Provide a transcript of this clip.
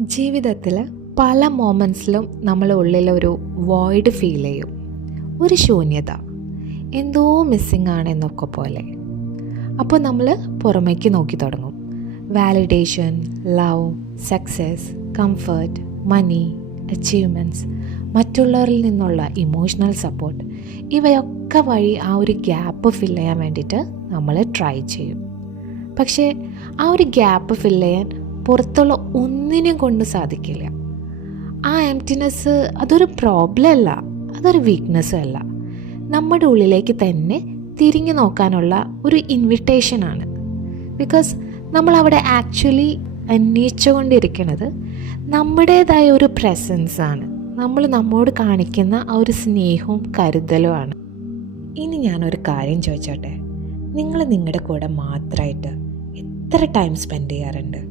ജീവിതത്തിൽ പല മൊമെൻറ്റ്സിലും നമ്മളെ ഉള്ളിലൊരു വോയിഡ് ഫീൽ ചെയ്യും, ഒരു ശൂന്യത, എന്തോ മിസ്സിങ് ആണ് എന്നൊക്കെ പോലെ. അപ്പോൾ നമ്മൾ പുറമേക്ക് നോക്കി തുടങ്ങും. വാലിഡേഷൻ, ലവ്, സക്സസ്, കംഫർട്ട്, മണി, അച്ചീവ്മെൻറ്റ്സ്, മറ്റുള്ളവരിൽ നിന്നുള്ള ഇമോഷണൽ സപ്പോർട്ട്, ഇവയൊക്കെ വഴി ആ ഒരു ഗ്യാപ്പ് ഫില്ല് ചെയ്യാൻ വേണ്ടിയിട്ട് നമ്മൾ ട്രൈ ചെയ്യും. പക്ഷേ ആ ഒരു ഗ്യാപ്പ് ഫില്ല് ചെയ്യാൻ പുറത്തുള്ള ഒന്നിനും കൊണ്ട് സാധിക്കില്ല. ആ എംപ്റ്റിനെസ് അതൊരു പ്രോബ്ലം അല്ല, അതൊരു വീക്ക്നെസ്സും അല്ല, നമ്മുടെ ഉള്ളിലേക്ക് തന്നെ തിരിഞ്ഞു നോക്കാനുള്ള ഒരു ഇൻവിറ്റേഷനാണ്. ബിക്കോസ് നമ്മളവിടെ ആക്ച്വലി അന്വേഷിച്ചുകൊണ്ടിരിക്കുന്നത് നമ്മുടേതായ ഒരു പ്രസൻസാണ്, നമ്മൾ നമ്മോട് കാണിക്കുന്ന ആ ഒരു സ്നേഹവും കരുതലുമാണ്. ഇനി ഞാനൊരു കാര്യം ചോദിച്ചോട്ടെ, നിങ്ങൾ നിങ്ങളുടെ കൂടെ മാത്രമായിട്ട് എത്ര ടൈം സ്പെൻഡ് ചെയ്യാറുണ്ട്?